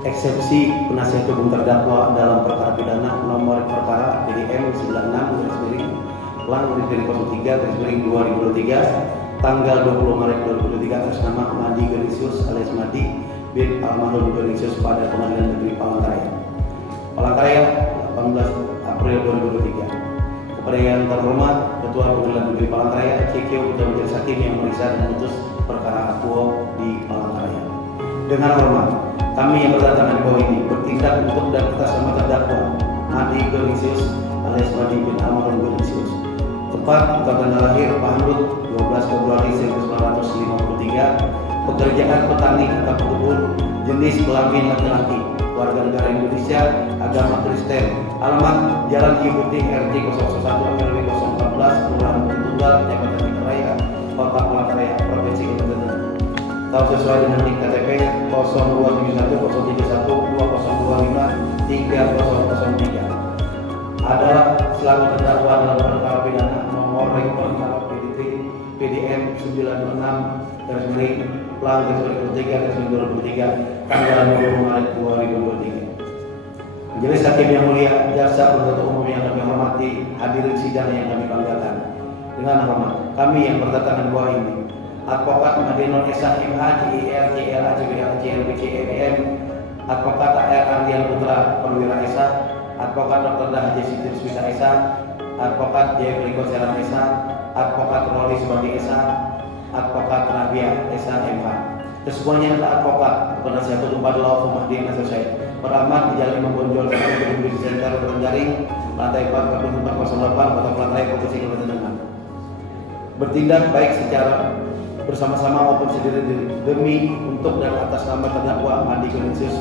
Eksepsi penasihat hukum terdakwa dalam perkara pidana nomor perkara PDM 96-03-2023 tanggal 20 Maret 2023 atas nama Madi Genisius alias Madi bin almarhum Genisius pada Pengadilan Negeri Palangkaraya 18 April 2023. Kepada yang terhormat Ketua Pengadilan Negeri Palangkaraya CQ Ketua Majelis Hakim yang memeriksa dan memutus perkara akuo di Palangkaraya. Dengan hormat, kami yang berdatangan di bawah ini bertindak untuk dan atas nama terdakwa Madi Genisius alias Madi bin almarhum Genisius. Tepat tanggal lahir Pak Handut 12 Februari 1953, pekerjaan petani atau pekebun, jenis kelamin laki-laki, warga negara Indonesia, agama Kristen, alamat Jalan Ibuti RT 001 RW 014, Kelurahan Bukit Tunggal, Kecamatan Palangkaraya, Kota Palangkaraya, Provinsi Kalimantan. Tahu sesuai dengan NIK KTP 0271 2025 3003 adalah selaku terdakwa dalam perkara pidana nomor perkara PDM 96-Plan-3-2023 tanggal 20 Maret 2023. Majelis Hakim yang mulia, jaksa penuntut umum yang kami hormati, hadirin sidang yang kami banggakan. Dengan hormat, kami yang berdatangan bawah ini, Advokat Madenol Esa MH JIR JL ACBL JL BCMM, Advokat AR Ardian Putra Perwira Esa, Advokat Dr. Haji Siti Rizwita Esa, Advokat Jeffrey Koseran Esa, Advokat Roli Subandi Esa, Advokat Rabia Esa MH. Kesemuanya adalah advokat penasihat hukum pada law firm Mahdi & Associates, beramat di Jalan Membonjol Community Center Terenggaring, lantai 4 Kabin 408, Kota Palangkaraya, Provinsi Kalimantan. Bertindak baik secara bersama-sama maupun sendiri demi untuk dan atas nama terdakwa Madi Genisius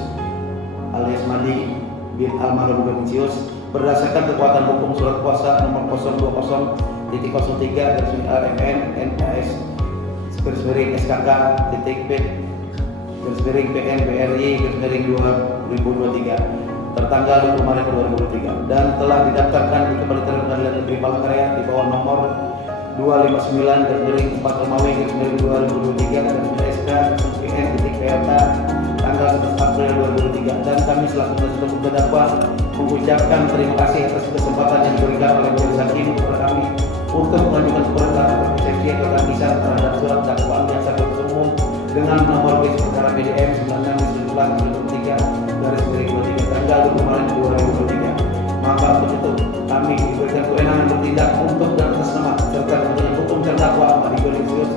alias Madi bin almarhum Genisius berdasarkan kekuatan hukum surat kuasa nomor 020.03/RMN NAS SKK.P.PN BRI 2023 tertanggal 20 Maret 2023 dan telah didaftarkan di Kementerian Pengadilan Negeri Palangkaraya di bawah nomor 259/4 Romawi 2023 dan SK.PN.PLK tanggal 11 April 2023 dan kami selaku penasihat hukum terdakwa mengucapkan terima kasih atas kesempatan yang diberikan oleh Majelis Hakim kepada kami untuk mengajukan perkara eksepsi atau gratisan terhadap surat dakwaan jaksa penuntut umum dengan nomor case perkara PDM 96-93/2023 tanggal 20 Maret 2023. Maka untuk itu kami diberikan kewenangan bertindak untuk dan atas nama serta tentunya hukum terdakwa Madi Genisius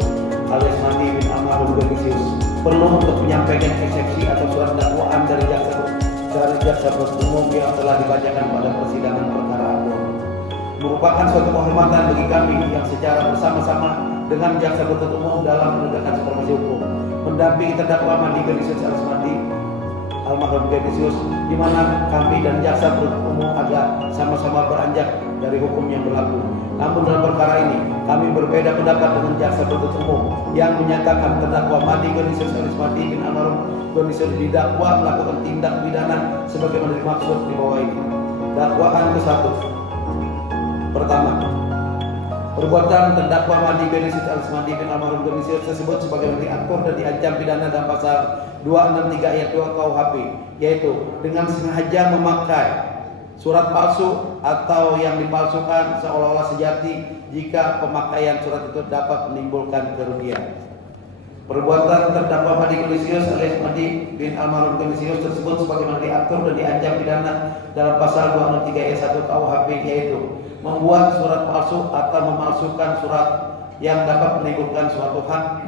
alias Madi bin almarhum Genisius perlu untuk menyampaikan eksepsi atau surat dakwaan dari jaksa penuntut umum yang telah dibacakan pada persidangan perkara akuo. Merupakan suatu kehormatan bagi kami yang secara bersama-sama dengan jaksa penuntut umum dalam menegakkan supervisi hukum mendampingi terdakwa Madi Genisius alias Madi almarhum Genisius, di mana kami dan jaksa penuntut umum ada sama-sama beranjak dari hukum yang berlaku. Namun dalam perkara ini kami berbeda pendapat dengan jaksa penuntut umum yang menyatakan terdakwa Madi Genisius alias Madi bin almarhum Genisius didakwa melakukan tindak pidana sebagaimana dimaksud di bawah ini. Dakwaan ke-1. Pertama, perbuatan terdakwa Madi Genisius alias Madi bin almarhum Genisius tersebut sebagaimana diatur dan diancam pidana dalam pasal 263 ayat 2 KUHP, yaitu dengan sengaja memakai surat palsu atau yang dipalsukan seolah-olah sejati jika pemakaian surat itu dapat menimbulkan kerugian. Perbuatan terdakwa Madi Genisius alias Madi bin almarhum Genisius tersebut sebagaimana diatur dan diancam pidana dalam pasal 263 ayat 1 KUHP, yaitu membuat surat palsu atau memalsukan surat yang dapat menimbulkan suatu hak,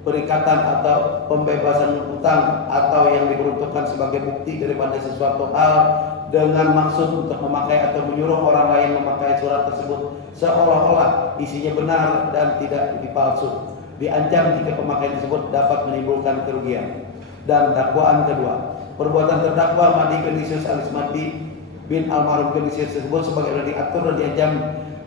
perikatan atau pembebasan utang atau yang diperuntukkan sebagai bukti daripada sesuatu hal dengan maksud untuk memakai atau menyuruh orang lain memakai surat tersebut seolah-olah isinya benar dan tidak dipalsu, diancam jika pemakaian tersebut dapat menimbulkan kerugian. Dan dakwaan ke-2, perbuatan terdakwa Madi Genisius alias Madi bin almarhum Genisius tersebut sebagaimana diatur dan diancam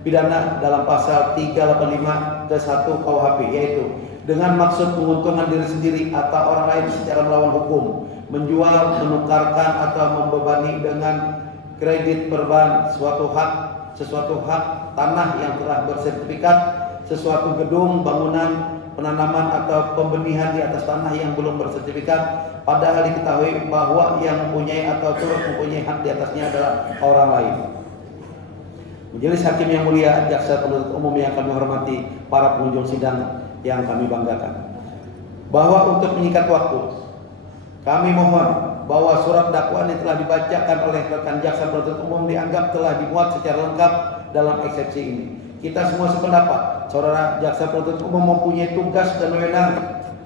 pidana dalam pasal 385 ke-1 KUHP, yaitu dengan maksud menguntungkan diri sendiri atau orang lain secara melawan hukum, menjual, menukarkan atau membebani dengan kredit perban sesuatu hak tanah yang telah bersertifikat, sesuatu gedung, bangunan, penanaman atau pembenihan di atas tanah yang belum bersertifikat, padahal diketahui bahwa yang mempunyai atau turut mempunyai hak di atasnya adalah orang lain. Majelis Hakim yang mulia, jaksa penuntut umum yang kami hormati, para pengunjung sidang yang kami banggakan, bahwa untuk menyingkat waktu, kami mohon bahwa surat dakwaan yang telah dibacakan oleh rekan jaksa penuntut umum dianggap telah dimuat secara lengkap dalam eksepsi ini. Kita semua sependapat, saudara jaksa penuntut umum mempunyai tugas dan wewenang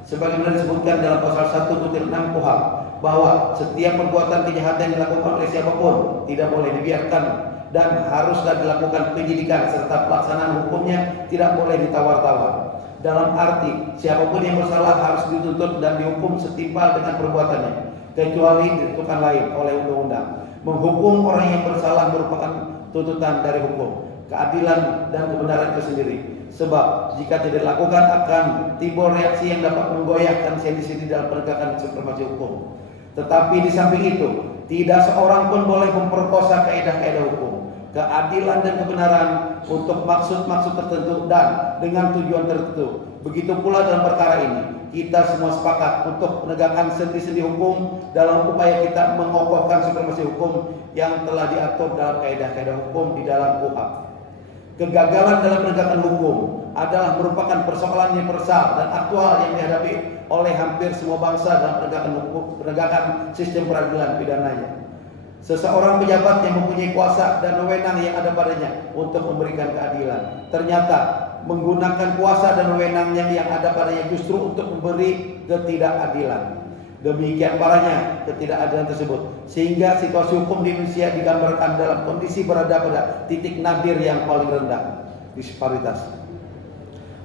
sebagaimana disebutkan dalam pasal 1/6 KUHP, bahwa setiap perbuatan kejahatan yang dilakukan oleh siapapun tidak boleh dibiarkan dan haruslah dilakukan penyidikan serta pelaksanaan hukumnya tidak boleh ditawar-tawar. Dalam arti siapapun yang bersalah harus dituntut dan dihukum setimpal dengan perbuatannya, kecuali ditentukan lain oleh undang-undang. Menghukum orang yang bersalah merupakan tuntutan dari hukum, keadilan dan kebenaran itu sendiri. Sebab jika tidak dilakukan akan timbul reaksi yang dapat menggoyahkan sendi-sendi dalam penegakan supremasi hukum. Tetapi di samping itu, tidak seorang pun boleh memperkosa kaidah-kaidah hukum, keadilan dan kebenaran untuk maksud-maksud tertentu dan dengan tujuan tertentu. Begitu pula dalam perkara ini, kita semua sepakat untuk menegakkan sendi-sendi hukum dalam upaya kita mengokohkan supremasi hukum yang telah diatur dalam kaidah-kaidah hukum di dalam KUHP. Kegagalan dalam penegakan hukum adalah merupakan persoalan universal dan aktual yang dihadapi oleh hampir semua bangsa dalam penegakan sistem peradilan pidananya. Seseorang pejabat yang mempunyai kuasa dan wewenang yang ada padanya untuk memberikan keadilan, ternyata menggunakan kuasa dan wewenangnya yang ada padanya justru untuk memberi ketidakadilan. Demikian parahnya ketidakadilan tersebut, sehingga situasi hukum di Indonesia digambarkan dalam kondisi berada pada titik nadir yang paling rendah, disparitas.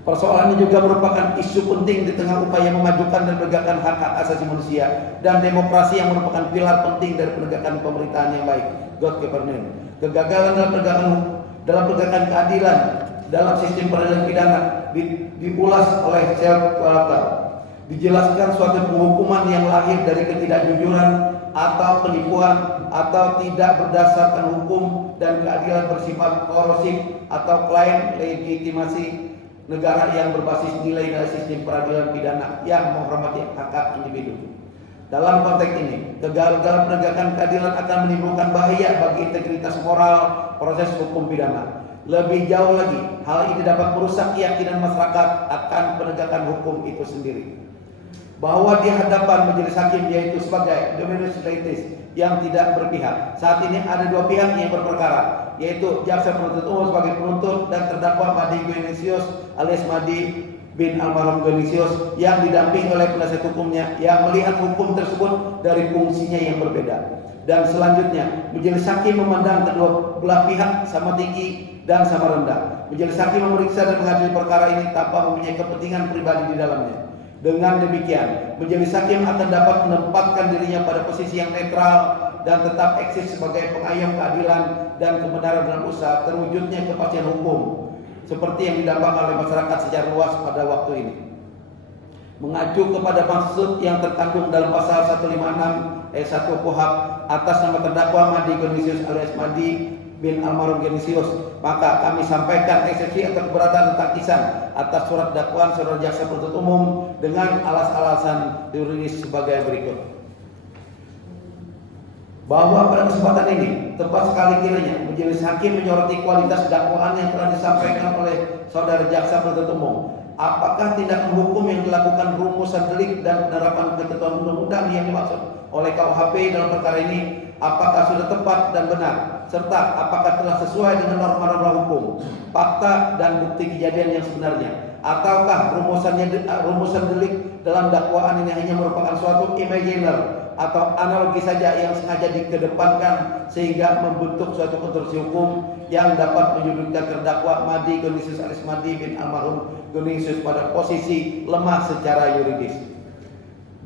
Persoalan ini juga merupakan isu penting di tengah upaya memajukan dan menegakkan hak-hak asasi manusia dan demokrasi yang merupakan pilar penting dari penegakan pemerintahan yang baik, good governance. Kegagalan dalam penegakan keadilan dalam sistem peradilan pidana diulas oleh Self-Walter. Dijelaskan suatu penghukuman yang lahir dari ketidakjujuran atau penipuan atau tidak berdasarkan hukum dan keadilan bersifat korosif atau klaim legitimasi negara yang berbasis nilai-nilai sistem peradilan pidana yang menghormati hak-hak individu. Dalam konteks ini, kegagalan penegakan keadilan akan menimbulkan bahaya bagi integritas moral proses hukum pidana. Lebih jauh lagi, hal ini dapat merusak keyakinan masyarakat akan penegakan hukum itu sendiri. Bahwa di hadapan majelis hakim yaitu sebagai dominus litis yang tidak berpihak. Saat ini ada dua pihak yang berperkara, yaitu jaksa penuntut umum sebagai penuntut dan terdakwa Madi Genisius alias Madi bin almarhum Genisius yang didampingi oleh penasihat hukumnya yang melihat hukum tersebut dari fungsinya yang berbeda. Dan selanjutnya, majelis hakim memandang kedua belah pihak sama tinggi dan sama rendah. Majelis hakim memeriksa dan mengadili perkara ini tanpa mempunyai kepentingan pribadi di dalamnya. Dengan demikian, majelis hakim akan dapat menempatkan dirinya pada posisi yang netral dan tetap eksis sebagai pengayom keadilan dan kebenaran dalam usaha terwujudnya kepastian hukum seperti yang didambakan oleh masyarakat secara luas pada waktu ini. Mengacu kepada maksud yang terkandung dalam pasal 156 ayat 1 KUHP atas nama terdakwa Madi Genisius alias Madi bin almarhum Genisius, maka kami sampaikan eksepsi atau keberatan tentang kisan atas surat dakwaan saudara jaksa penuntut umum dengan alasan yuridis sebagai berikut. Bahwa pada kesempatan ini tepat sekali kiranya majelis hakim menyoroti kualitas dakwaan yang telah disampaikan oleh saudara jaksa penuntut umum. Apakah tindakan hukum yang dilakukan rumusan delik dan penerapan ketentuan undang-undang yang dimaksud oleh KUHP dalam perkara ini apakah sudah tepat dan benar, serta apakah telah sesuai dengan norma-norma hukum, fakta dan bukti kejadian yang sebenarnya, ataukah rumusan delik dalam dakwaan ini hanya merupakan suatu imaginer atau analogi saja yang sengaja dikedepankan sehingga membentuk suatu konstruksi hukum yang dapat menyudutkan terdakwa Madi Genisius alias Madi bin almarhum Genisius pada posisi lemah secara yuridis.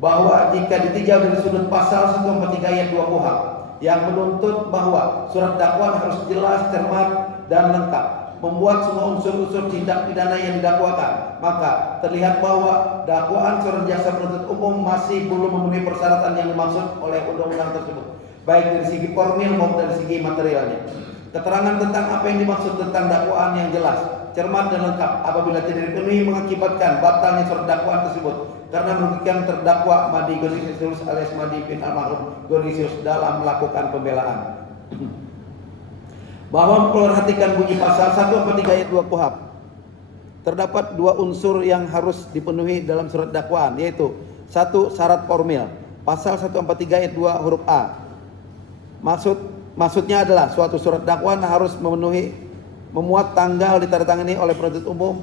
Bahwa jika ditinjau dari sudut pasal 143 ayat 2 KUHP yang menuntut bahwa surat dakwaan harus jelas, cermat dan lengkap, membuat semua unsur-unsur tindak pidana yang didakwakan, maka terlihat bahwa dakwaan saudara jaksa penuntut umum masih belum memenuhi persyaratan yang dimaksud oleh undang-undang tersebut, baik dari segi formil maupun dari segi materialnya. Keterangan tentang apa yang dimaksud tentang dakwaan yang jelas, cermat dan lengkap apabila tidak dipenuhi mengakibatkan batalnya surat dakwaan tersebut karena merugikan terdakwa Madi Gonisius alias Madi bin almarhum Gonisius dalam melakukan pembelaan. Bahwa memperhatikan bunyi pasal 143 ayat 2 KUHP. Terdapat dua unsur yang harus dipenuhi dalam surat dakwaan, yaitu satu, syarat formil. Pasal 143 ayat 2 huruf A. Maksudnya adalah suatu surat dakwaan harus memuat tanggal ditandatangani oleh penuntut umum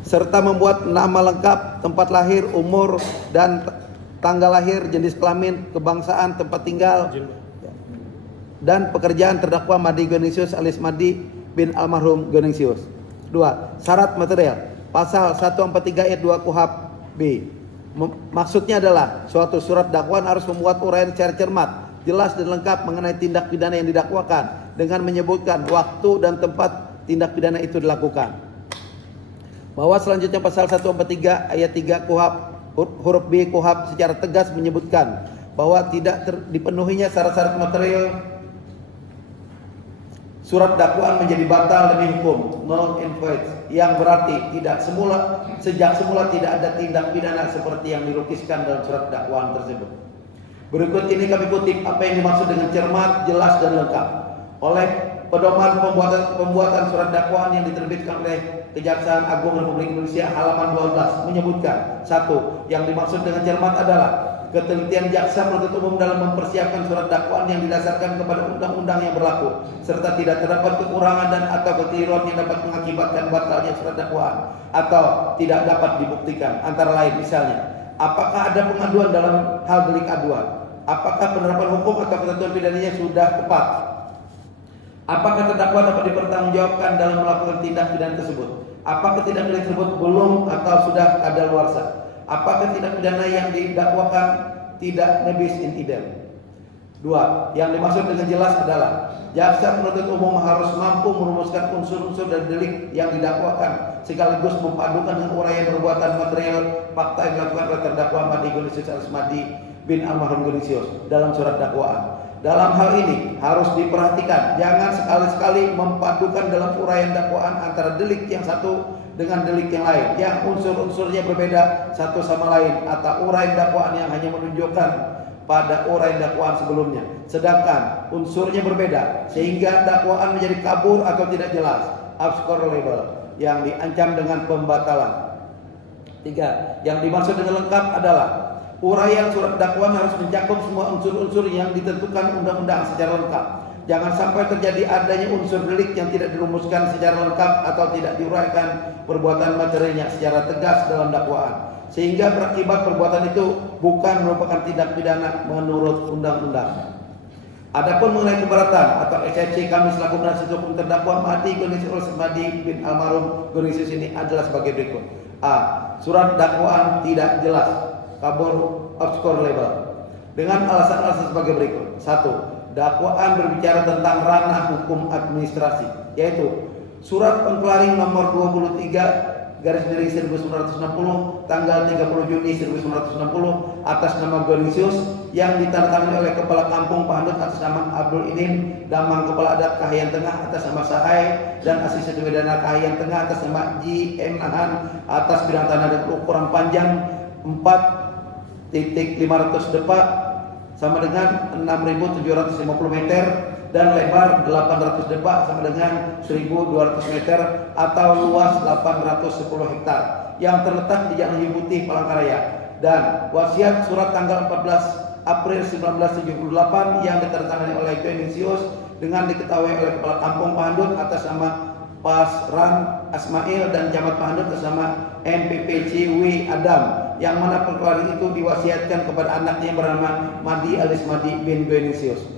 serta membuat nama lengkap, tempat lahir, umur dan tanggal lahir, jenis kelamin, kebangsaan, tempat tinggal dan pekerjaan terdakwa Madi Gonisius alias Madi bin almarhum Gonisius. 2. Syarat material. Pasal 143 ayat 2 KUHP B. Maksudnya adalah suatu surat dakwaan harus memuat uraian secara cermat, jelas dan lengkap mengenai tindak pidana yang didakwakan dengan menyebutkan waktu dan tempat tindak pidana itu dilakukan. Bahwa selanjutnya pasal 143 ayat 3 KUHP huruf B KUHP secara tegas menyebutkan bahwa tidak dipenuhinya syarat-syarat material surat dakwaan menjadi batal demi hukum, null and void, yang berarti sejak semula tidak ada tindak pidana seperti yang dilukiskan dalam surat dakwaan tersebut. Berikut ini kami kutip apa yang dimaksud dengan cermat, jelas dan lengkap oleh pedoman pembuatan surat dakwaan yang diterbitkan oleh Kejaksaan Agung Republik Indonesia halaman 12 menyebutkan 1. Yang dimaksud dengan cermat adalah ketelitian jaksa penuntut umum dalam mempersiapkan surat dakwaan yang didasarkan kepada undang-undang yang berlaku serta tidak terdapat kekurangan dan atau kekeliruan yang dapat mengakibatkan batalnya surat dakwaan atau tidak dapat dibuktikan. Antara lain misalnya, apakah ada pengaduan dalam hal delik aduan, apakah penerapan hukum atau ketentuan pidananya sudah tepat, apakah terdakwa dapat dipertanggungjawabkan dalam melakukan tindak pidana tersebut, apakah tindak pidana tersebut belum atau sudah kadaluarsa, apakah tindak pidana yang didakwakan tidak nebis in idem. 2. Yang dimaksud dengan jelas adalah jaksa penuntut umum harus mampu merumuskan unsur-unsur dan delik yang didakwakan sekaligus memadukan dengan uraian perbuatan material fakta yang dilakukan oleh terdakwa Madi Gonisius alias Madi bin almarhum Gonisius dalam surat dakwaan. Dalam hal ini harus diperhatikan jangan sekali-sekali memadukan dalam uraian dakwaan antara delik yang satu dengan delik yang lain yang unsur-unsurnya berbeda satu sama lain atau uraian dakwaan yang hanya menunjukkan pada uraian dakwaan sebelumnya sedangkan unsurnya berbeda sehingga dakwaan menjadi kabur atau tidak jelas abscondable yang diancam dengan pembatalan. 3. Yang dimaksud dengan lengkap adalah uraian surat dakwaan harus mencakup semua unsur-unsur yang ditentukan undang-undang secara lengkap. Jangan sampai terjadi adanya unsur delik yang tidak dirumuskan secara lengkap atau tidak diuraikan perbuatan materialnya secara tegas dalam dakwaan, sehingga berakibat perbuatan itu bukan merupakan tindak pidana menurut undang-undang. Adapun mengenai keberatan atau eksepsi kami selaku penasihat hukum terdakwa Madi Gonisius Madi bin almarhum Gonisius ini adalah sebagai berikut. A. Surat dakwaan tidak jelas, kabur obscurable dengan alasan-alasan sebagai berikut. 1. Dakwaan berbicara tentang ranah hukum administrasi, yaitu surat pengklaring nomor 23 garis miring 1960 tanggal 30 Juni 1960 atas nama Gonisius yang ditandatangani oleh Kepala Kampung Pahandut atas nama Abdul Inin, Damang Kepala Adat Kahayan Tengah atas nama Sahai dan Asisten Wedana Kahayan Tengah atas nama Ji M. Nahan atas bidang tanah dengan ukuran panjang 4.500 depa sama dengan 6.750 meter dan lebar 800 depa sama dengan 1.200 meter atau luas 810 hektar yang terletak di Jalan Hiu Putih Palangkaraya, dan wasiat surat tanggal 14 April 1978 yang ditandatangani oleh Gonisius dengan diketahui oleh Kepala Kampung Pahandut atas nama Pasran Asmail dan Camat Pahandut atas nama MPPC W. Adam, yang mana perkara itu diwasiatkan kepada anaknya yang bernama Madi alias Madi bin Gonisius.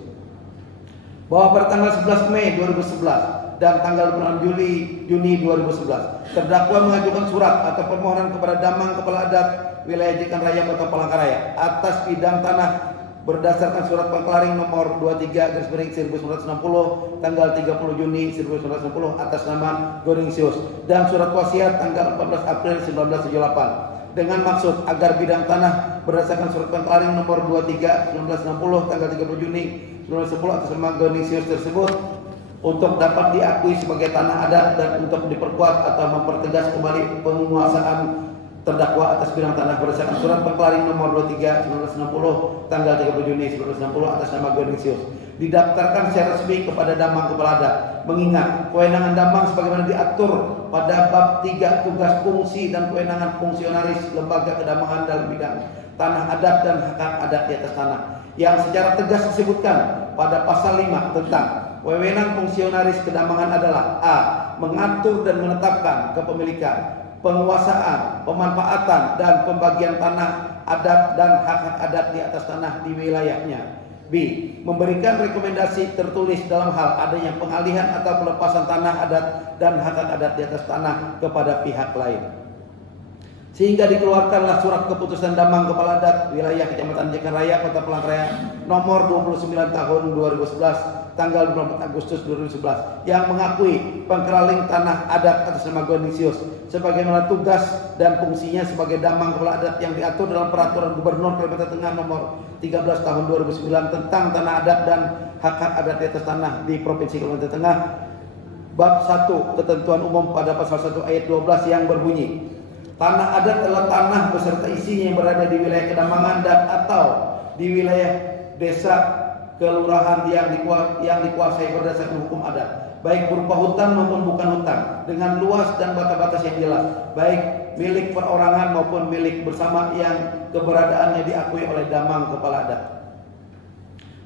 Bahwa pada tanggal 11 Mei 2011 dan tanggal 6 Juni 2011 terdakwa mengajukan surat atau permohonan kepada Damang Kepala Adat Wilayah Jekan Raya Kota Palangkaraya atas bidang tanah berdasarkan surat pengklaring nomor 23 garis miring 1960 tanggal 30 Juni 1960 atas nama Gonisius dan surat wasiat tanggal 14 April 1978 dengan maksud agar bidang tanah berdasarkan surat pengklaring nomor 23 1960 tanggal 30 Juni 1910 atas nama Gonisius tersebut untuk dapat diakui sebagai tanah adat dan untuk diperkuat atau mempertegas kembali penguasaan terdakwa atas bidang tanah berdasarkan surat pengklaring nomor 23 1960 tanggal 30 Juni 1960 atas nama Gonisius didaftarkan secara resmi kepada Damang Kepala Adat. Mengingat kewenangan Damang sebagaimana diatur pada bab 3 tugas fungsi dan kewenangan fungsionaris lembaga kedamangan dalam bidang tanah adat dan hak adat di atas tanah yang secara tegas disebutkan pada pasal 5 tentang wewenang fungsionaris kedamangan adalah a. mengatur dan menetapkan kepemilikan, penguasaan, pemanfaatan dan pembagian tanah adat dan hak-hak adat di atas tanah di wilayahnya. B. Memberikan rekomendasi tertulis dalam hal adanya pengalihan atau pelepasan tanah adat dan hak-hak adat di atas tanah kepada pihak lain. Sehingga dikeluarkanlah surat keputusan Damang Kepala Adat wilayah Kecamatan Jekaraya, Kota Palangkaraya nomor 29 tahun 2011 tanggal 24 Agustus 2011 yang mengakui pengkraling tanah adat atas nama Gonisius sebagaimana tugas dan fungsinya sebagai Damang Kepala Adat yang diatur dalam Peraturan Gubernur Kalimantan Tengah nomor 13 tahun 2009 tentang tanah adat dan hak-hak adat di atas tanah di Provinsi Kalimantan Tengah. Bab 1 ketentuan umum pada pasal 1 ayat 12 yang berbunyi tanah adat adalah tanah beserta isinya yang berada di wilayah kedamangan dan atau di wilayah desa kelurahan yang dikuasai berdasarkan hukum adat, baik berupa hutan maupun bukan hutan, dengan luas dan batas-batas yang jelas, baik milik perorangan maupun milik bersama yang keberadaannya diakui oleh Damang Kepala Adat.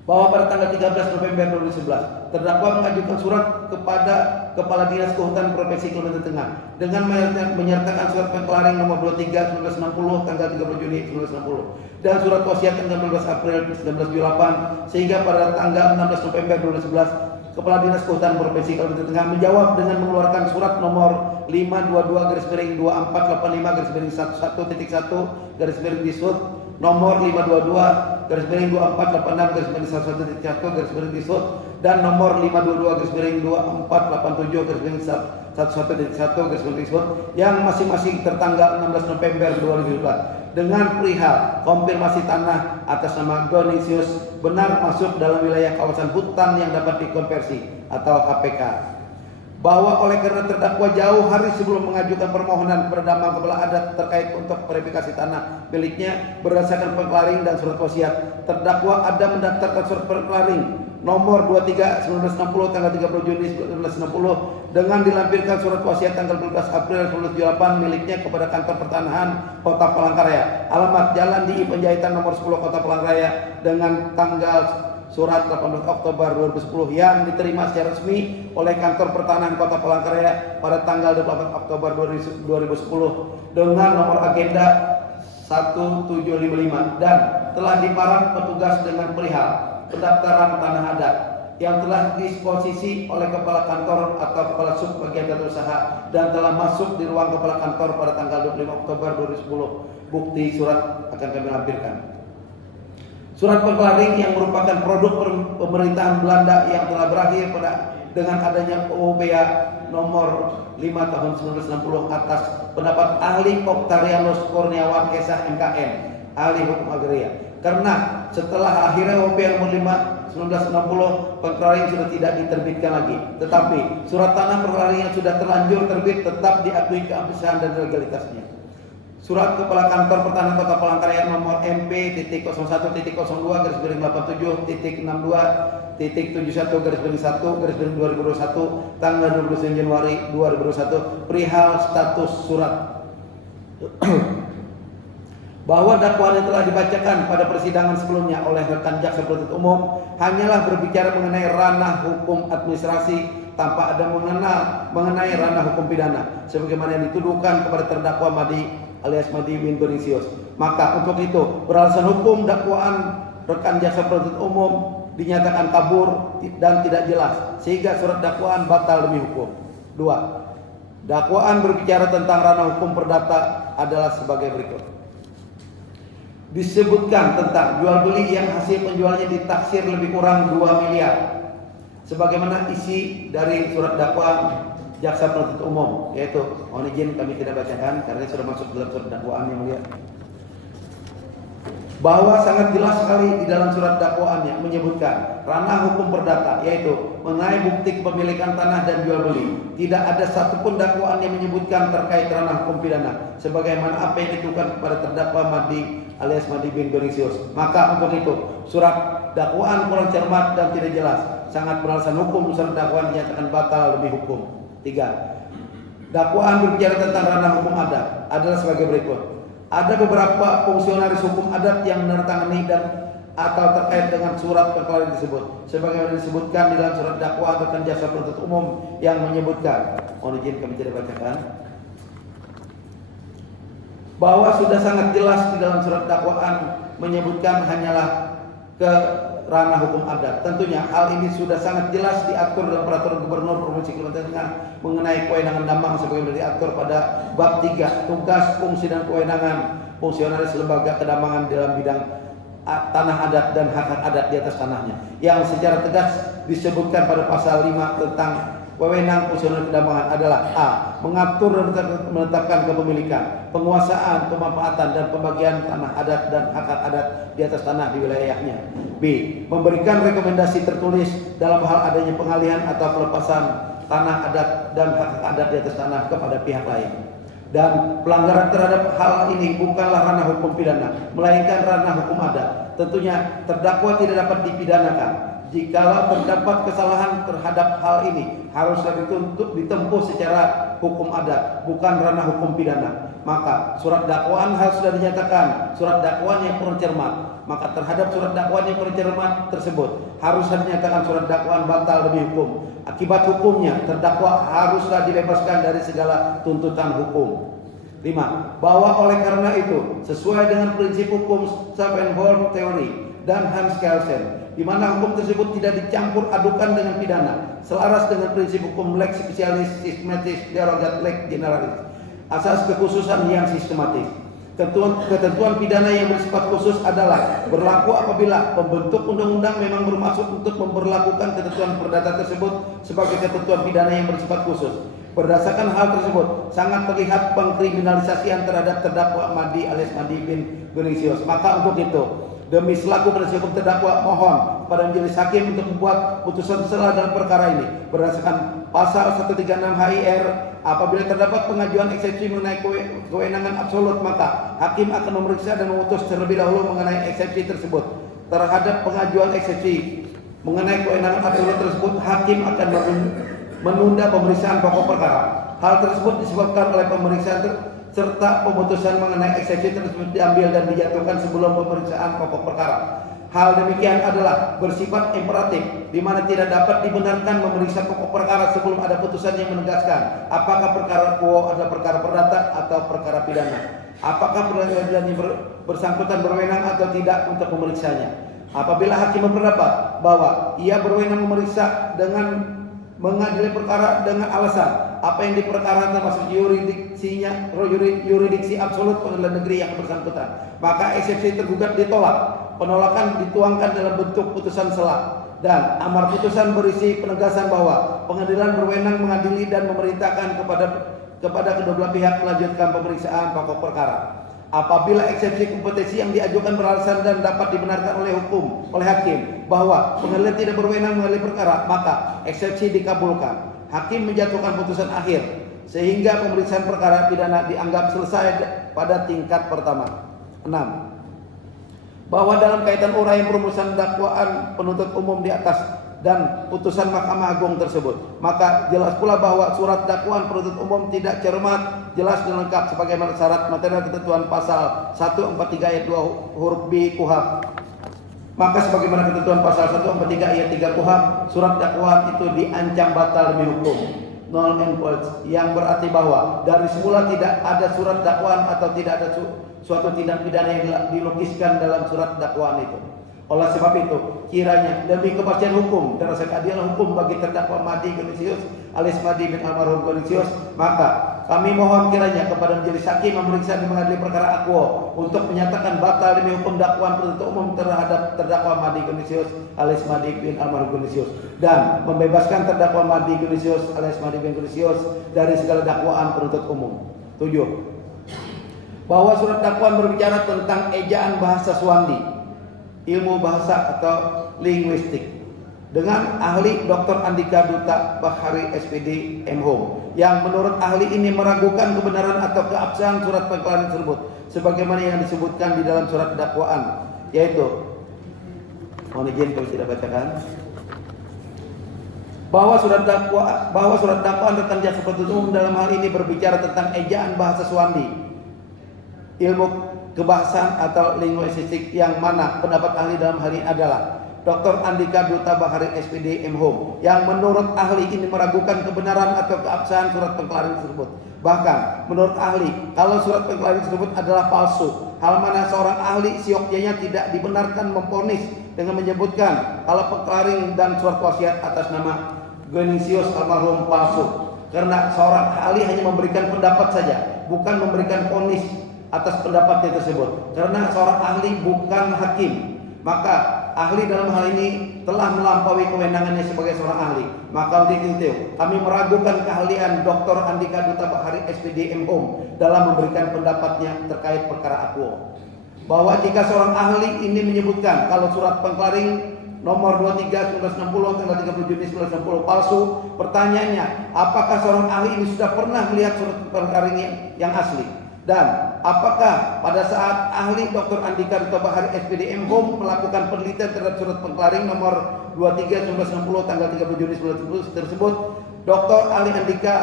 Bahwa pada tanggal 13 November 2011 terdakwa mengajukan surat kepada Kepala Dinas Kehutanan Provinsi Kalimantan Tengah dengan menyertakan surat pengklaring nomor 23 1960 tanggal 30 Juni 1960 dan surat wasiat tanggal 12 April 1978 sehingga pada tanggal 16 November 2011 Kepala Dinas Kehutanan Provinsi Kalimantan Tengah menjawab dengan mengeluarkan surat nomor 522-2485-11.1.1 nomor 522-2486-11.1.1 dan nomor 522-2487-11.1 yang masing-masing tertanggal 16 November 2012 dengan perihal konfirmasi tanah atas nama Gonisius benar masuk dalam wilayah kawasan hutan yang dapat dikonversi atau HPK. Bahwa oleh karena terdakwa jauh hari sebelum mengajukan permohonan kepada Damang Kepala Adat terkait untuk verifikasi tanah miliknya berdasarkan pengklaring dan surat wasiat, terdakwa ada mendaftarkan surat pengklaring nomor 23 1960 tanggal 30 Juni 1960 dengan dilampirkan surat wasiat tanggal 12 April 1978 miliknya kepada Kantor Pertanahan Kota Palangkaraya, alamat Jalan di Penjahitan nomor 10 Kota Palangkaraya dengan tanggal surat 18 Oktober 2010 yang diterima secara resmi oleh Kantor Pertanahan Kota Palangkaraya pada tanggal 24 Oktober 2010 dengan nomor agenda 1755 dan telah diparang petugas dengan perihal pendaftaran tanah adat yang telah disposisi oleh Kepala Kantor atau Kepala Sub Bagian Tata Usaha dan telah masuk di ruang Kepala Kantor pada tanggal 25 Oktober 2010. Bukti surat akan kami lampirkan. Surat pengklaring yang merupakan produk pemerintahan Belanda yang telah berakhir dengan adanya UUBA nomor 5 tahun 1960 atas pendapat ahli Octavianus Kurniawan Esah MKM, ahli hukum agraria. Karena setelah akhirnya UUBA nomor 5 1960 pengklaring sudah tidak diterbitkan lagi, tetapi surat tanah pengklaring yang sudah terlanjur terbit tetap diakui keabsahan dan legalitasnya. Surat Kepala Kantor Pertanahan Kota Palangkaraya nomor MP.01.82-62-87.1/2021 tanggal 29 Januari 2021 perihal status surat bahwa dakwaan yang telah dibacakan pada persidangan sebelumnya oleh rekan jaksa penuntut umum hanyalah berbicara mengenai ranah hukum administrasi tanpa ada mengenai ranah hukum pidana sebagaimana yang dituduhkan kepada terdakwa Madi alias Madi bin Gonisius. Maka untuk itu beralasan hukum dakwaan rekan jaksa penuntut umum dinyatakan kabur dan tidak jelas sehingga surat dakwaan batal demi hukum. 2. Dakwaan berbicara tentang ranah hukum perdata adalah sebagai berikut. Disebutkan tentang jual beli yang hasil penjualannya ditaksir lebih kurang 2 miliar sebagaimana isi dari surat dakwaan jaksa penuntut umum, yaitu mohon izin kami tidak bacakan karena sudah masuk dalam surat dakwaan yang mulia. bahwa sangat jelas sekali di dalam surat dakwaannya menyebutkan ranah hukum perdata, yaitu mengenai bukti kepemilikan tanah dan jual beli. Tidak ada satupun dakwaan yang menyebutkan terkait ranah hukum pidana sebagaimana apa yang ditujukan kepada terdakwa Madi alias Madi bin Goringsius. Maka untuk itu surat dakwaan kurang cermat dan tidak jelas, sangat beralasan hukum. Surat dakwaan dinyatakan batal demi hukum. 3. Dakwaan berbicara tentang ranah hukum adat adalah sebagai berikut. Ada beberapa fungsionaris hukum adat yang menandatangani dan atau terkait dengan surat perkara tersebut, sebagaimana disebutkan di dalam surat dakwaan atau jasa penuntut umum yang menyebutkan, mohon izin kami tidak bacakan, bahwa sudah sangat jelas di dalam surat dakwaan menyebutkan hanyalah ke ranah hukum adat. Tentunya hal ini sudah sangat jelas diatur dalam peraturan gubernur Provinsi Kalimantan Tengah mengenai kewenangan Damang sebagaimana diatur pada bab 3 tugas, fungsi dan kewenangan fungsionaris lembaga kedamangan dalam bidang tanah adat dan hak-hak adat di atas tanahnya, yang secara tegas disebutkan pada pasal 5 tentang wewenang fungsionaris kedamangan adalah a. mengatur dan menetapkan kepemilikan, penguasaan, pemanfaatan dan pembagian tanah adat dan hak-hak adat di atas tanah di wilayahnya. B. memberikan rekomendasi tertulis dalam hal adanya pengalihan atau pelepasan tanah adat dan hak-hak adat di atas tanah kepada pihak lain. Dan pelanggaran terhadap hal ini bukanlah ranah hukum pidana, melainkan ranah hukum adat. Tentunya terdakwa tidak dapat dipidanakan. Jikalau terdapat kesalahan terhadap hal ini, haruslah ditempuh secara hukum adat, bukan ranah hukum pidana. Maka surat dakwaan harus sudah dinyatakan surat dakwaan yang kurang cermat. Maka terhadap surat dakwaan yang kurang cermat tersebut haruslah dinyatakan surat dakwaan batal demi hukum. Akibat hukumnya terdakwa haruslah dibebaskan dari segala tuntutan hukum. 5. Bahwa oleh karena itu sesuai dengan prinsip hukum Schappenhorn Theory dan Hans Kelsen, di mana hukum tersebut tidak dicampur adukan dengan pidana, selaras dengan prinsip hukum lex specialis systematis derogat lex generalis, asas kekhususan yang sistematis. Ketentuan pidana yang bersifat khusus adalah berlaku apabila pembentuk undang-undang memang bermaksud untuk memberlakukan ketentuan perdata tersebut sebagai ketentuan pidana yang bersifat khusus. Berdasarkan hal tersebut, sangat terlihat pengkriminalisasian terhadap terdakwa Madi alias Madi bin Goringsius. Maka untuk itu, demi selaku penasihat hukum terdakwa, mohon kepada majelis hakim untuk membuat putusan selah dalam perkara ini berdasarkan pasal 136 HIR. Apabila terdapat pengajuan eksepsi mengenai kewenangan absolut, maka hakim akan memeriksa dan memutus terlebih dahulu mengenai eksepsi tersebut. Terhadap pengajuan eksepsi mengenai kewenangan absolut tersebut, hakim akan menunda pemeriksaan pokok perkara. Hal tersebut disebabkan oleh pemeriksaan serta pemutusan mengenai eksepsi tersebut diambil dan dijatuhkan sebelum pemeriksaan pokok perkara. Hal demikian adalah bersifat imperatif, di mana tidak dapat dibenarkan memeriksa pokok perkara sebelum ada putusan yang menegaskan apakah perkara quo adalah perkara perdata atau perkara pidana, apakah pengadilan yang bersangkutan berwenang atau tidak untuk memeriksanya. Apabila hakim berpendapat bahwa ia berwenang memeriksa dengan mengadili perkara dengan alasan apa yang diperkarakan termasuk yuridiksi absolut pengadilan negeri yang bersangkutan, maka eksepsi tergugat ditolak. Penolakan dituangkan dalam bentuk putusan selah, dan amar putusan berisi penegasan bahwa pengadilan berwenang mengadili dan memerintahkan kepada kedua belah pihak melanjutkan pemeriksaan pokok perkara. Apabila eksepsi kompetensi yang diajukan beralasan dan dapat dibenarkan oleh hakim bahwa pengadilan tidak berwenang mengadili perkara, maka eksepsi dikabulkan. Hakim menjatuhkan putusan akhir sehingga pemeriksaan perkara pidana dianggap selesai pada tingkat pertama. 6. Bahwa dalam kaitan uraian perumusan dakwaan penuntut umum di atas dan putusan Mahkamah Agung tersebut, maka jelas pula bahwa surat dakwaan penuntut umum tidak cermat, jelas dan lengkap sebagaimana syarat material ketentuan pasal 143 ayat 2 huruf B KUHP. Maka sebagaimana ketentuan pasal 143 ayat 3 KUHP, surat dakwaan itu diancam batal demi hukum, null and void, yang berarti bahwa dari semula tidak ada surat dakwaan atau tidak ada suatu tindak pidana yang dilukiskan dalam surat dakwaan itu. Oleh sebab itu, kiranya demi kepastian hukum dan rasa keadilan hukum bagi terdakwa Madi Goringsius alias Madi bin almarhum Goringsius, maka kami mohon kiranya kepada majelis hakim memeriksa dan mengadili perkara aquo untuk menyatakan batal demi hukum dakwaan penuntut umum terhadap terdakwa Madi Goringsius alias Madi bin almarhum Goringsius, dan membebaskan terdakwa Madi Goringsius alias Madi bin Goringsius dari segala dakwaan penuntut umum. 7. bahwa surat dakwaan berbicara tentang ejaan bahasa Swandi, ilmu bahasa atau linguistik, dengan ahli Dr. Andika Duta Bahari SPD MHum, yang menurut ahli ini meragukan kebenaran atau keabsahan surat pengkelaran tersebut sebagaimana yang disebutkan di dalam surat dakwaan, yaitu, mohon izin kalau tidak bacakan, bahwa surat dakwaan rekan jaksa penuntut umum dalam hal ini berbicara tentang ejaan bahasa Swandi, ilmu kebahasaan atau linguistik, yang mana pendapat ahli dalam hal ini adalah Dr. Andika Duta Bahari SPD MHum, yang menurut ahli ini meragukan kebenaran atau keabsahan surat pengkelaran tersebut. Bahkan menurut ahli, kalau surat pengkelaran tersebut adalah palsu, hal mana seorang ahli siokyanya tidak dibenarkan memvonis dengan menyebutkan kalau pengkelaring dan surat wasiat atas nama Genisius almarhum palsu, karena seorang ahli hanya memberikan pendapat saja, bukan memberikan vonis atas pendapatnya tersebut. Karena seorang ahli bukan hakim, maka ahli dalam hal ini telah melampaui kewenangannya sebagai seorang ahli. Maka untuk itu kami meragukan keahlian Dr. Andika Duta Bahari SPD MHum dalam memberikan pendapatnya terkait perkara akuo. Bahwa jika seorang ahli ini menyebutkan kalau surat pengkelaring nomor 23 1960 tanggal 30 Juni 1960 palsu, pertanyaannya, apakah seorang ahli ini sudah pernah melihat surat pengkelaring yang asli? Dan apakah pada saat ahli Dr. Andika Duta Bahari SPD MHum melakukan penelitian terhadap surat pengkelaring nomor 23 1960 tanggal 30 Juni 1960 tersebut, Dr. Ali Andika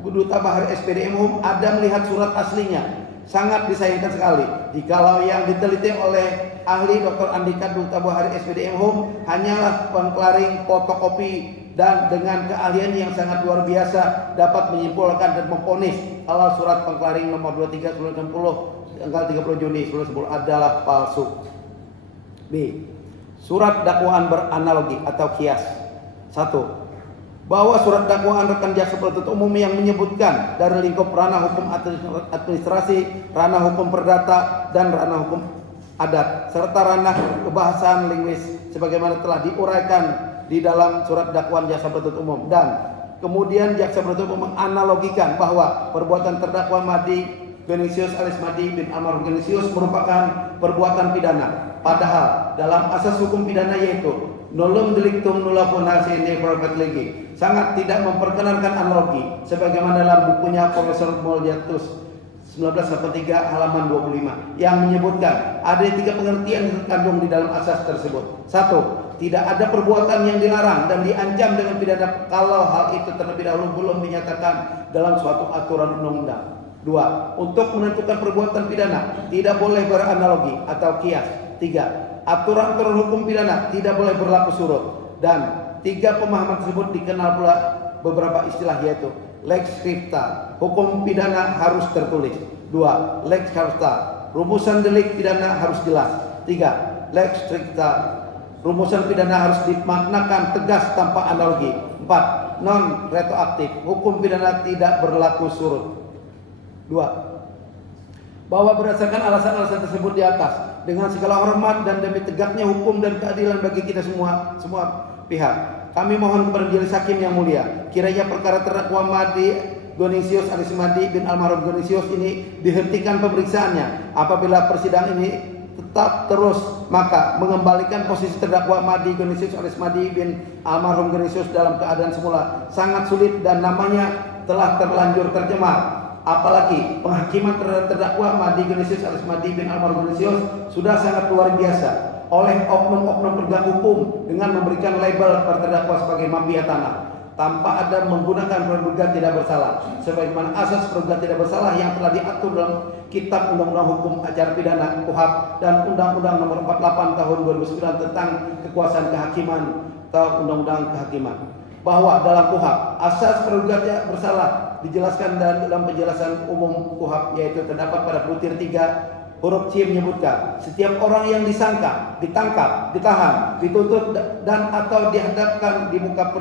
Duta Bahari SPD MHum ada melihat surat aslinya? Sangat disayangkan sekali jikalau yang diteliti oleh ahli Dr. Andika Duta Bahari SPD MHum hanyalah pengkelaring fotokopi, dan dengan keahlian yang sangat luar biasa dapat menyimpulkan dan memvonis kalau surat pengkelaring nomor 23 1960 tanggal 30 Juni 1910 adalah palsu. B. Surat dakwaan beranalogi atau kias. 1. Bahwa surat dakwaan rekan jaksa penuntut umum yang menyebutkan dari lingkup ranah hukum administrasi, ranah hukum perdata, dan ranah hukum adat, serta ranah kebahasaan linguis sebagaimana telah diuraikan di dalam surat dakwaan jaksa penuntut umum. Dan kemudian jaksa penuntut umum menganalogikan bahwa perbuatan terdakwa Madi Genisius alias Madi bin almarhum Genisius merupakan perbuatan pidana, padahal dalam asas hukum pidana yaitu Nullum delictum nulla punasi in private legi sangat tidak memperkenankan analogi, sebagaimana dalam bukunya Profesor Moldiatus 1983 halaman 25 yang menyebutkan ada 3 pengertian yang terkandung di dalam asas tersebut. 1. Tidak ada perbuatan yang dilarang dan diancam dengan pidana kalau hal itu terlebih dahulu belum dinyatakan dalam suatu aturan undang-undang. 2. Untuk menentukan perbuatan pidana tidak boleh beranalogi atau kias. 3. Aturan-aturan hukum pidana tidak boleh berlaku surut. Dan 3 pemahaman tersebut dikenal pula beberapa istilah, yaitu lex scripta, hukum pidana harus tertulis. 2. Lex carta, rumusan delik pidana harus jelas. 3. Lex stricta, rumusan pidana harus dimaknakan tegas tanpa analogi. 4. Non retroaktif, hukum pidana tidak berlaku surut. 2. Bahwa berdasarkan alasan-alasan tersebut di atas, dengan segala hormat dan demi tegaknya hukum dan keadilan bagi kita semua pihak, kami mohon kepada Majelis Hakim yang mulia, kiranya perkara terdakwa Madi Genisius alias Madi bin almarhum Genisius ini dihentikan pemeriksaannya. Apabila persidangan ini tetap terus, maka mengembalikan posisi terdakwa Madi Genisius alias Madi bin almarhum Genisius dalam keadaan semula sangat sulit dan namanya telah terlanjur tercemar. Apalagi penghakiman terhadap terdakwa Madi Genisius alias Madi bin almarhum Genisius sudah sangat luar biasa oleh oknum-oknum penegak hukum dengan memberikan label kepada terdakwa sebagai mafia tanah tanpa ada menggunakan praduga tidak bersalah, sebagaimana asas praduga tidak bersalah yang telah diatur dalam Kitab Undang-Undang Hukum Acara Pidana (KUHP) dan Undang-Undang Nomor 48 Tahun 2009 tentang Kekuasaan Kehakiman atau Undang-Undang Kehakiman. Bahwa dalam KUHP asas praduga tidak bersalah dijelaskan dalam penjelasan umum KUHP, yaitu terdapat pada butir 3 huruf C menyebutkan setiap orang yang disangka, ditangkap, ditahan, dituntut dan atau dihadapkan di muka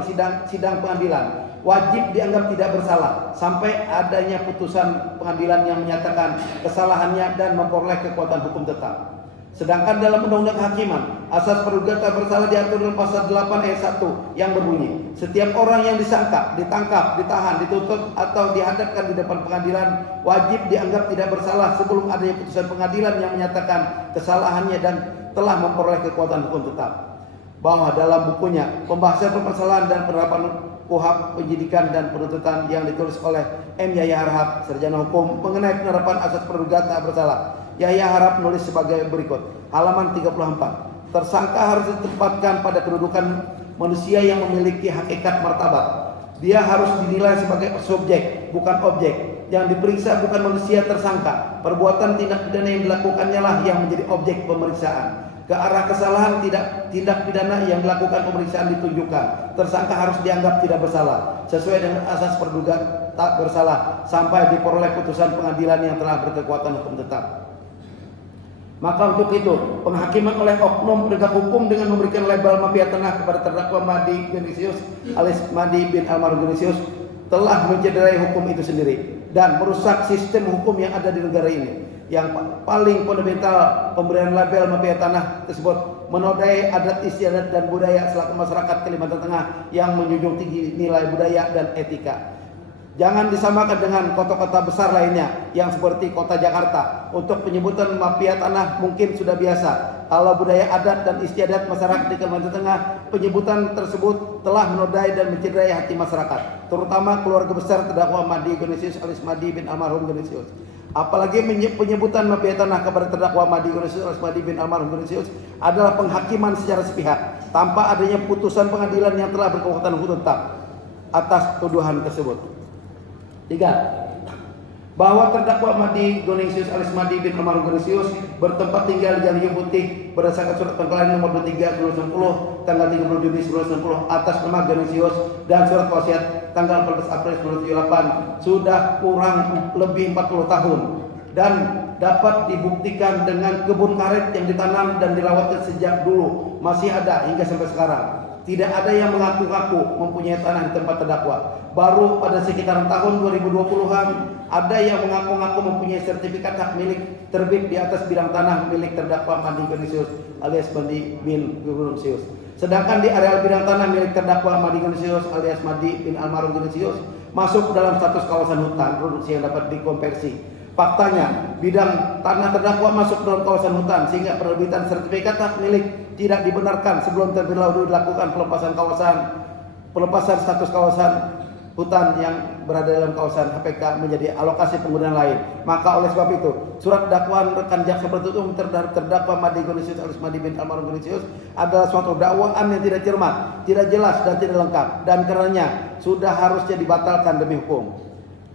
sidang pengadilan wajib dianggap tidak bersalah sampai adanya putusan pengadilan yang menyatakan kesalahannya dan memperoleh kekuatan hukum tetap. Sedangkan dalam Undang-Undang Kehakiman, asas praduga tak bersalah diatur dalam pasal 8 ayat 1 yang berbunyi, setiap orang yang disangka, ditangkap, ditahan, dituntut atau dihadapkan di depan pengadilan wajib dianggap tidak bersalah sebelum adanya putusan pengadilan yang menyatakan kesalahannya dan telah memperoleh kekuatan hukum tetap. Bahwa dalam bukunya Pembahasan Permasalahan dan Penerapan KUHP Penyidikan dan Penuntutan yang ditulis oleh M. Yahya Harahap, sarjana hukum, mengenai penerapan asas praduga tak bersalah, Yahya Harahap menulis sebagai berikut. Halaman 34. Tersangka harus ditempatkan pada kedudukan manusia yang memiliki hakikat martabat. Dia harus dinilai sebagai subjek, bukan objek. Yang diperiksa bukan manusia tersangka. Perbuatan tindak pidana yang dilakukannya lah yang menjadi objek pemeriksaan. Ke arah kesalahan tindak pidana yang dilakukan pemeriksaan ditunjukkan. Tersangka harus dianggap tidak bersalah sesuai dengan asas praduga tak bersalah sampai diperoleh putusan pengadilan yang telah berkekuatan hukum tetap. Maka untuk itu, penghakiman oleh oknum penegak hukum dengan memberikan label mafia tanah kepada terdakwa Madi Genisius alias Madi bin Almarhum Genisius telah mencederai hukum itu sendiri dan merusak sistem hukum yang ada di negara ini. Yang paling fundamental, pemberian label mafia tanah tersebut menodai adat istiadat dan budaya selaku masyarakat Kalimantan Tengah yang menjunjung tinggi nilai budaya dan etika. Jangan disamakan dengan kota-kota besar lainnya yang seperti kota Jakarta. Untuk penyebutan mafia tanah mungkin sudah biasa. Kalau budaya adat dan istiadat masyarakat di Kalimantan Tengah, penyebutan tersebut telah menodai dan mencederai hati masyarakat, terutama keluarga besar terdakwa Madi Genisius alias Madi bin Almarhum Genisius. Apalagi penyebutan mafia tanah kepada terdakwa Madi Genisius alias Madi bin Almarhum Genisius adalah penghakiman secara sepihak tanpa adanya putusan pengadilan yang telah berkekuatan hukum tetap atas tuduhan tersebut. 3. Bahwa terdakwa Madi Genisius alias Madi bin Almarhum Genisius bertempat tinggal di Jalan Hiu Putih berdasarkan surat pengkeliruan nomor 23 1960 tanggal 30 Juni 1960 atas nama Genisius dan surat wasiat tanggal 14 April 1978 sudah kurang lebih 40 tahun dan dapat dibuktikan dengan kebun karet yang ditanam dan dirawat sejak dulu masih ada hingga sampai sekarang. Tidak ada yang mengaku-ngaku mempunyai tanah di tempat terdakwa. Baru pada sekitaran tahun 2020-an ada yang mengaku-ngaku mempunyai sertifikat hak milik terbit di atas bidang tanah milik terdakwa Madi Genisius alias Madi bin Genisius. Sedangkan di areal bidang tanah milik terdakwa Madi Genisius alias Madi bin Almarhum Genisius masuk dalam status kawasan hutan produksi yang dapat dikonversi. Faktanya, bidang tanah terdakwa masuk dalam kawasan hutan sehingga penerbitan sertifikat hak milik tidak dibenarkan sebelum terlebih dahulu dilakukan pelepasan status kawasan hutan yang berada dalam kawasan HPK menjadi alokasi penggunaan lain. Maka oleh sebab itu, surat dakwaan rekan jaksa penuntut umum terhadap terdakwa Madi Genisius alias Madi bin Almarhum Genisius adalah suatu dakwaan yang tidak cermat, tidak jelas dan tidak lengkap dan karenanya sudah harusnya dibatalkan demi hukum.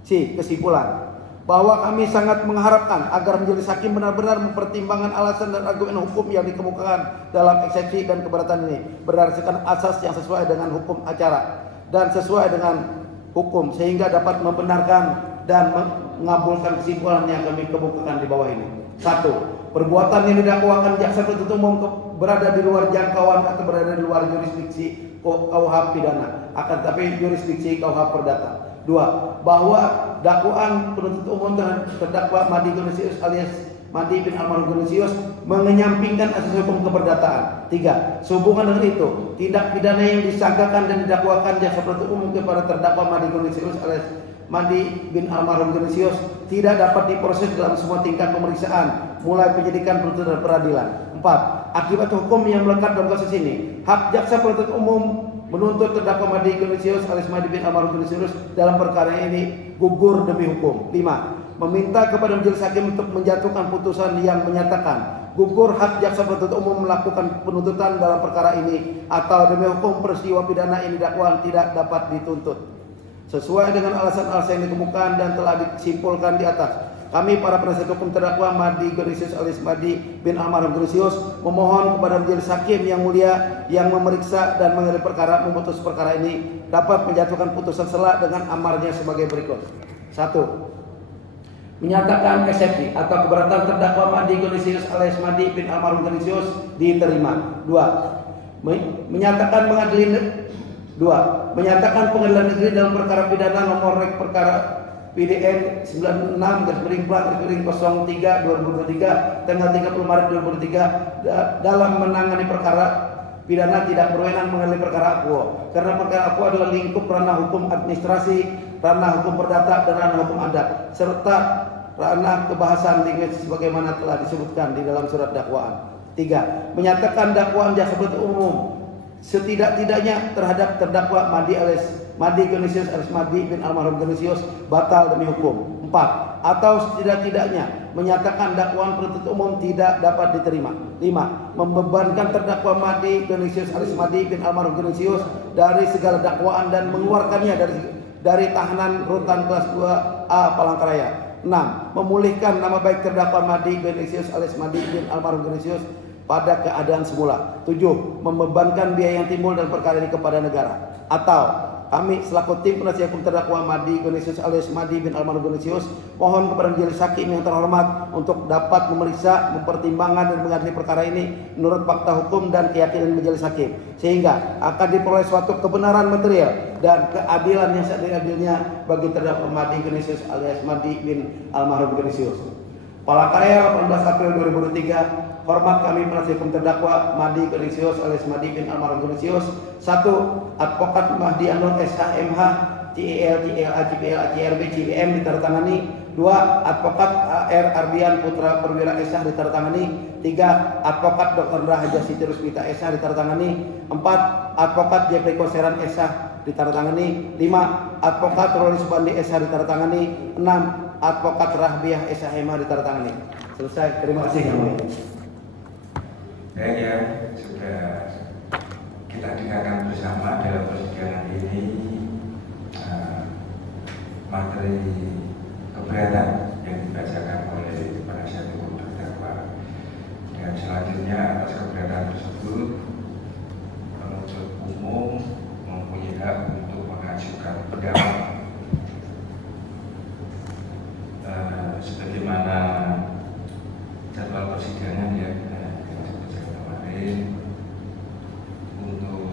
Kesimpulan bahwa kami sangat mengharapkan agar majelis hakim benar-benar mempertimbangkan alasan dan argumen hukum yang dikemukakan dalam eksepsi dan keberatan ini berdasarkan asas yang sesuai dengan hukum acara dan sesuai dengan hukum sehingga dapat membenarkan dan mengabulkan kesimpulan yang kami kemukakan di bawah ini. 1. Perbuatan yang didakwakan jaksa penuntut umum berada di luar jangkauan atau berada di luar jurisdiksi KUHP pidana, akan tetapi jurisdiksi KUHP perdata. 2. Bahwa dakwaan penuntut umum terdakwa Madi Genisius alias Madi bin Almarhum Genisius mengenyampingkan asas hukum keperdataan. 3. Sehubungan dengan itu, tindak pidana yang disangkakan dan didakwakan jaksa penuntut umum kepada terdakwa Madi Genisius alias Madi bin Almarhum Genisius tidak dapat diproses dalam semua tingkat pemeriksaan, mulai penyidikan, penuntutan, dan peradilan. 4. Akibat hukum yang melekat dalam kasus ini, hak jaksa penuntut umum menuntut terdakwa Madi Genisius alias Madi bin Almarhum Genisius dalam perkara ini gugur demi hukum. 5. Meminta kepada majelis hakim untuk menjatuhkan putusan yang menyatakan gugur hak jaksa penuntut umum melakukan penuntutan dalam perkara ini atau demi hukum peristiwa pidana ini dakwaan tidak dapat dituntut sesuai dengan alasan-alasan yang dikemukakan dan telah disimpulkan di atas. Kami para penasihat hukum terdakwa Madi Genisius alias Madi bin Almarhum Genisius memohon kepada majelis hakim yang mulia yang memeriksa dan mengadili perkara memutus perkara ini dapat menjatuhkan putusan sela dengan amarnya sebagai berikut. 1. Menyatakan eksepsi atau keberatan terdakwa Madi Genisius alias Madi bin Almarhum Genisius diterima. 2. Menyatakan pengadilan negeri dalam perkara pidana nomor perkara PDN 96/03/03 tanggal 30 Maret 2023 dalam menangani perkara pidana tidak berwenang mengenai perkara akuo, karena perkara akuo adalah lingkup ranah hukum administrasi, ranah hukum perdata, dan ranah hukum adat, serta ranah kebahasan linguistik sebagaimana telah disebutkan di dalam surat dakwaan. 3. Menyatakan dakwaan jaksa penuntut umum setidak-tidaknya terhadap terdakwa Madi Genisius alias Madi bin almarhum Genisius batal demi hukum. 4. Atau setidak-tidaknya menyatakan dakwaan penuntut umum tidak dapat diterima. 5. Membebankan terdakwa Madi Genisius alias Madi bin almarhum Genisius dari segala dakwaan dan mengeluarkannya dari tahanan rutan kelas 2A Palangkaraya. 6. Memulihkan nama baik terdakwa Madi Genisius alias Madi bin almarhum Genisius pada keadaan semula. 7. Membebankan biaya yang timbul dan perkara ini kepada negara. Atau kami selaku tim penasihat hukum terdakwa Madi Genisius alias Madi bin almarhum Genisius mohon kepada majelis hakim yang terhormat untuk dapat memeriksa, mempertimbangkan dan mengadili perkara ini menurut fakta hukum dan keyakinan majelis hakim, sehingga akan diperoleh suatu kebenaran material dan keadilan yang seadil-adilnya bagi terdakwa Madi Genisius alias Madi bin almarhum Genisius. Palangkaraya 18 April 2023. Hormat kami penasihat hukum terdakwa Madi Genisius alias Madi bin almarhum Genisius. 1. Advokat Mahdi Anur SHMH CIL CLA CPL CRB CBM ditandatangani. 2. Advokat AR Ardian Putra Perwira SH ditandatangani. 3. Advokat Dr. Rahaja Siti Rusmita SH ditandatangani. 4. Advokat Jeffrey Koseran SH ditandatangani. 5. Advokat Roli Subandi SH ditandatangani. 6. Advokat Rahbiah SHMH ditandatangani. Selesai. Terima kasih yang mulia. Baik ya, sudah kita dengarkan bersama dalam persidangan ini materi keberatan yang dibacakan oleh penasihat hukum terdakwa, dan selanjutnya atas keberatan tersebut penuntut umum mempunyai hak untuk mengajukan pendapat sebagaimana jadwal persidangan ya. Untuk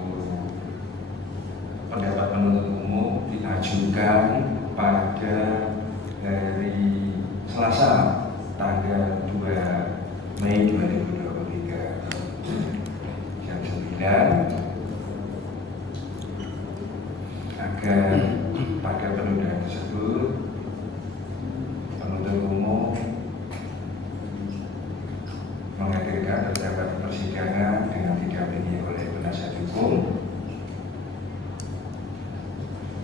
pendapat penuntut umum diajukan pada hari Selasa tanggal 2 Mei 2023 jam 9, agar pada penundaan tersebut penuntut umum menghadirkan terdapat persidangan dengan didampingi oleh penasihat hukum.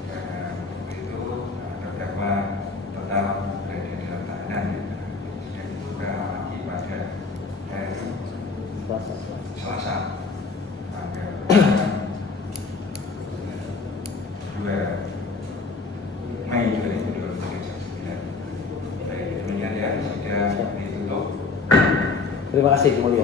Dan itu terdakwa tetap berada di dalam tahanan dan dibuka lagi pada hari Selasa tanggal 2 Mei 2023. Baik, demikian ya, sudah ditutup. Terima kasih, Mulia.